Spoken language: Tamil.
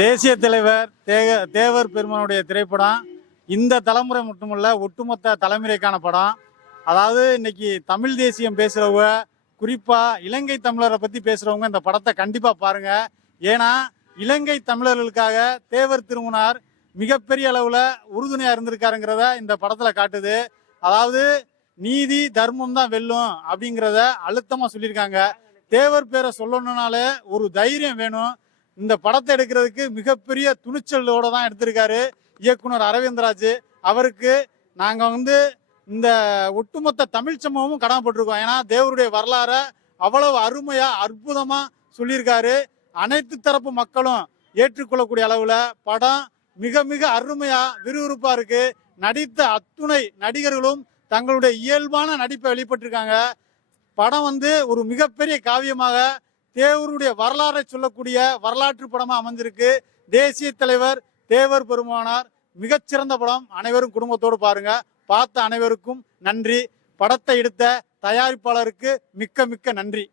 தேசிய தலைவர் தேக தேவர் பெருமானுடைய திரைப்படம். இந்த தலைமுறை மட்டுமல்ல ஒட்டுமொத்த தலைமுறைக்கான படம். அதாவது இன்னைக்கு தமிழ் தேசியம் பேசுறவங்க குறிப்பா இலங்கை தமிழரை பத்தி பேசுறவங்க இந்த படத்தை கண்டிப்பா பாருங்க. ஏன்னா இலங்கை தமிழர்களுக்காக தேவர் திருமணார் மிகப்பெரிய அளவுல உறுதுணையா இருந்திருக்காருங்கிறத இந்த படத்துல காட்டுது. அதாவது நீதி தர்மம் தான் வெல்லும் அப்படிங்கிறத அழுத்தமா சொல்லியிருக்காங்க. தேவர் பேரை சொல்லணும்னாலே ஒரு தைரியம் வேணும். இந்த படத்தை எடுக்கிறதுக்கு மிகப்பெரிய துணிச்சலோட தான் எடுத்திருக்காரு இயக்குனர் அரவிந்தராஜ். அவருக்கு நாங்கள் வந்து இந்த ஒட்டுமொத்த தமிழ் சமூகமும் கடமைப்பட்டிருக்கோம் ஏன்னா தேவருடைய வரலாறை அவ்வளவு அருமையாக அற்புதமாக சொல்லியிருக்காரு. அனைத்து தரப்பு மக்களும் ஏற்றுக்கொள்ளக்கூடிய அளவில் படம் மிக மிக அருமையாக விறுவிறுப்பாக இருக்கு. நடித்த அத்துணை நடிகர்களும் தங்களுடைய இயல்பான நடிப்பை வெளிப்பட்டிருக்காங்க. படம் வந்து ஒரு மிகப்பெரிய காவியமாக தேவருடைய வரலாறை சொல்லக்கூடிய வரலாற்று படமாக அமைஞ்சிருக்கு. தேசிய தலைவர் தேவர் பெருமானார் மிகச்சிறந்த படம். அனைவரும் குடும்பத்தோடு பாருங்க. பார்த்த அனைவருக்கும் நன்றி. படத்தை எடுத்த தயாரிப்பாளருக்கு மிக்க மிக்க நன்றி.